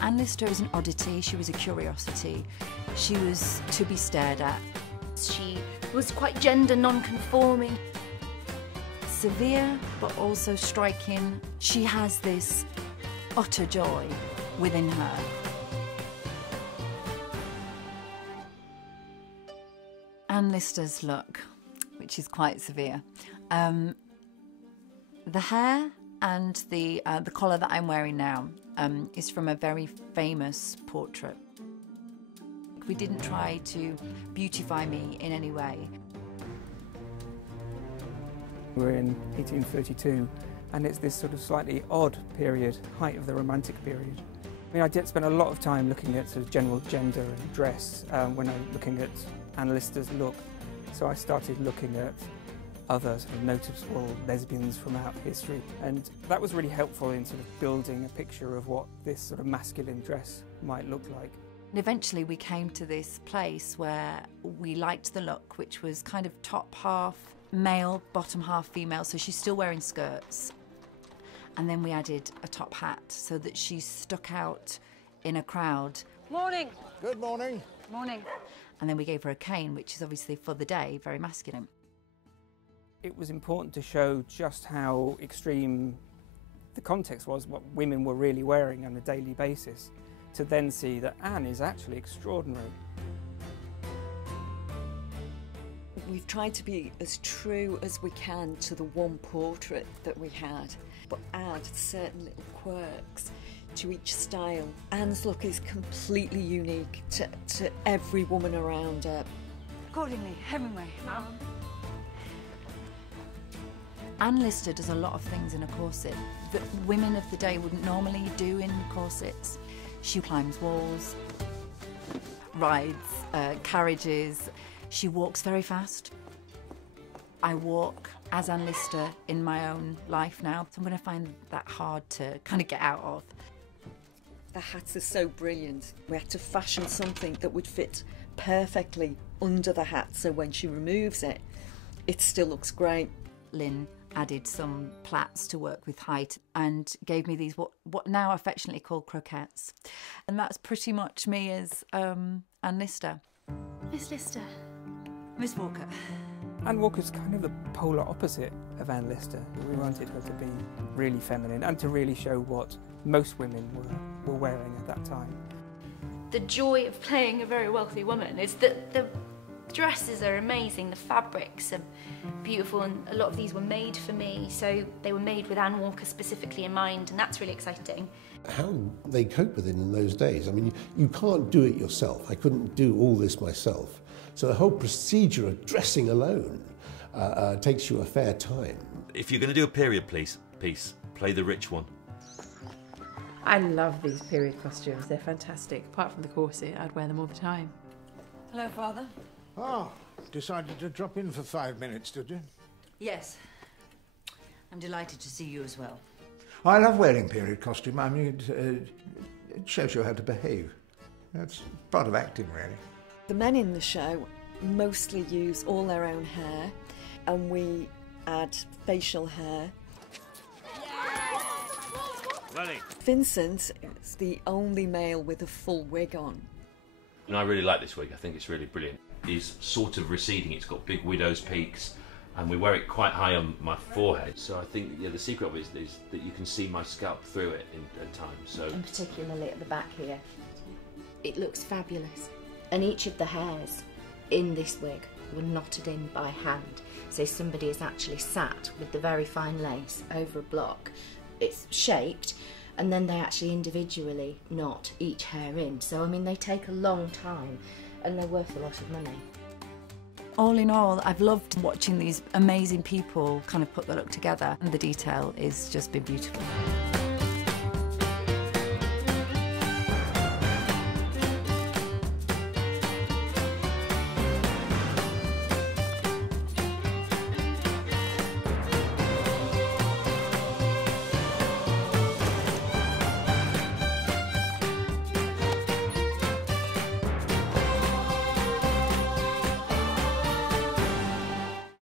Anne Lister is an oddity, she was a curiosity. She was to be stared at. She was quite gender non-conforming. Severe, but also striking. She has this utter joy within her. Anne Lister's look, which is quite severe. The hair and the collar that I'm wearing now is from a very famous portrait. We didn't try to beautify me in any way. We're in 1832, and it's this sort of slightly odd period, height of the Romantic period. I mean, I did spend a lot of time looking at sort of general gender and dress when I'm looking at Anne Lister's look. So I started looking at other sort of noticeable lesbians from out history, and that was really helpful in sort of building a picture of what this sort of masculine dress might look like. And eventually we came to this place where we liked the look, which was kind of top half male, bottom half female, so she's still wearing skirts. And then we added a top hat so that she stuck out in a crowd. Morning. Good morning. Morning. And then we gave her a cane, which is obviously for the day, very masculine. It was important to show just how extreme the context was, what women were really wearing on a daily basis, to then see that Anne is actually extraordinary. We've tried to be as true as we can to the one portrait that we had, but add certain little quirks to each style. Anne's look is completely unique to every woman around her. Accordingly, Hemingway. Anne Lister does a lot of things in a corset that women of the day wouldn't normally do in corsets. She climbs walls, rides carriages. She walks very fast. I walk as Anne Lister in my own life now, so I'm going to find that hard to kind of get out of. The hats are so brilliant. We had to fashion something that would fit perfectly under the hat, so when she removes it, it still looks great. Lynn added some plaits to work with height and gave me these what now affectionately called croquettes. And that's pretty much me as Anne Lister. Miss Lister. Miss Walker. Anne Walker's kind of the polar opposite of Anne Lister. We wanted her to be really feminine and to really show what most women were wearing at that time. The joy of playing a very wealthy woman is that the dresses are amazing, the fabrics are beautiful, and a lot of these were made for me, so they were made with Anne Walker specifically in mind, and that's really exciting. How they cope with it in those days, I mean, you can't do it yourself. I couldn't do all this myself. So the whole procedure of dressing alone takes you a fair time. If you're going to do a period piece, play the rich one. I love these period costumes. They're fantastic. Apart from the corset, I'd wear them all the time. Hello, Father. Oh, decided to drop in for 5 minutes, did you? Yes. I'm delighted to see you as well. I love wearing period costume. I mean, it shows you how to behave. That's part of acting, really. The men in the show mostly use all their own hair, and we add facial hair. Ready. Vincent is the only male with a full wig on. And I really like this wig. I think it's really brilliant. It's sort of receding. It's got big widow's peaks, and we wear it quite high on my forehead. So I think the secret of it is that you can see my scalp through it at times. So, and particularly at the back here, it looks fabulous. And each of the hairs in this wig were knotted in by hand. So somebody has actually sat with the very fine lace over a block. It's shaped, and then they actually individually knot each hair in. So, I mean, they take a long time, and they're worth a lot of money. All in all, I've loved watching these amazing people kind of put the look together, and the detail has just been beautiful.